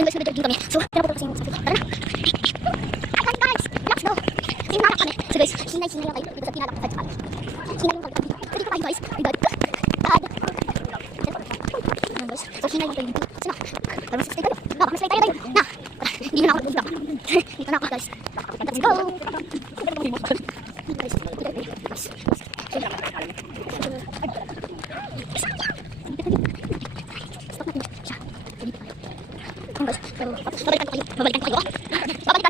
Ayun guys, nag-jogging kami. So, tara po kasi yung sabi ko. Tara na. Ayan guys, let's go. Hinala kami. So guys, hinay-hinay lang kayo. Dito sa hinala kami. Hinay yung kami. So dito tayo guys. My God. God. Ayan guys. So hinay lang kayo dito. So na. Parang maslay tayo. Na, maslay tayo. Na. Hindi na ako nag-vlog. Dito na ako guys. Let's go. Babalikan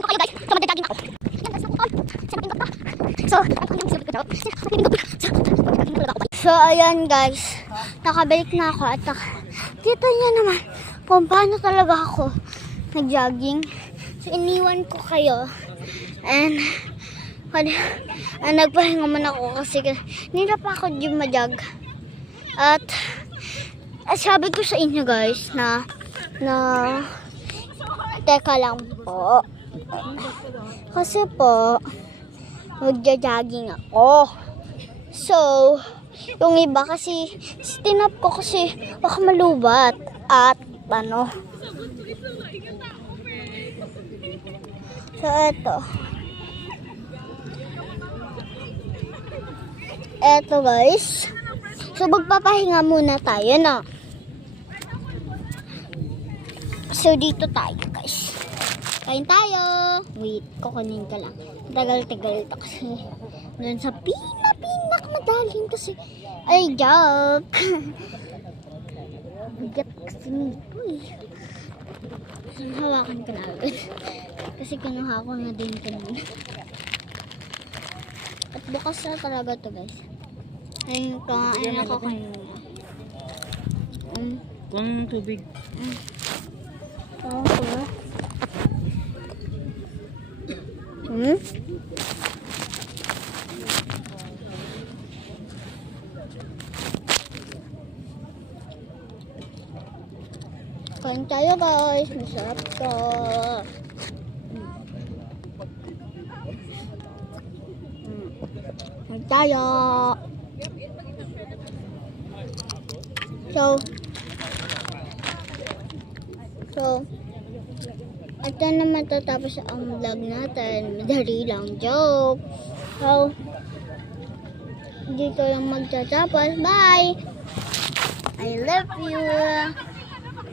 ko kayo guys. So magja-jogging ako. Yan guys, naputol. Sinapindot pa. So, so ayan guys. Nakabalik na ako at kita niyo naman kung paano talaga ako nag-jogging. So iniwan ko kayo. And nagpahinga man ako kasi hindi na pa ako yung majag. At sabi ko sa inyo guys na teka lang po. Kasi po, magja-jogging ako. So, yung iba kasi, tinap ko kasi baka malubat. At, ano. So, eto. Eto guys. So, magpapahinga muna tayo, no? So, dito tayo, guys. Kain tayo. Wait, kukunin ka lang. Tagal-tagal ito kasi doon sa pinak madaling kasi. Ay, joke. Bigat kasi nito eh. Hawakan ka na agad. Kasi kinuha ko na din kanina. At bukas na talaga to guys. Ayun ko, ayun ako kanina. Kung tubig. Okay. Kain tayo guys, masarap to. Kain tayo. So, ito na matatapos ang vlog natin. Madali lang, joke. So, dito lang magtatapos. Bye! I love you!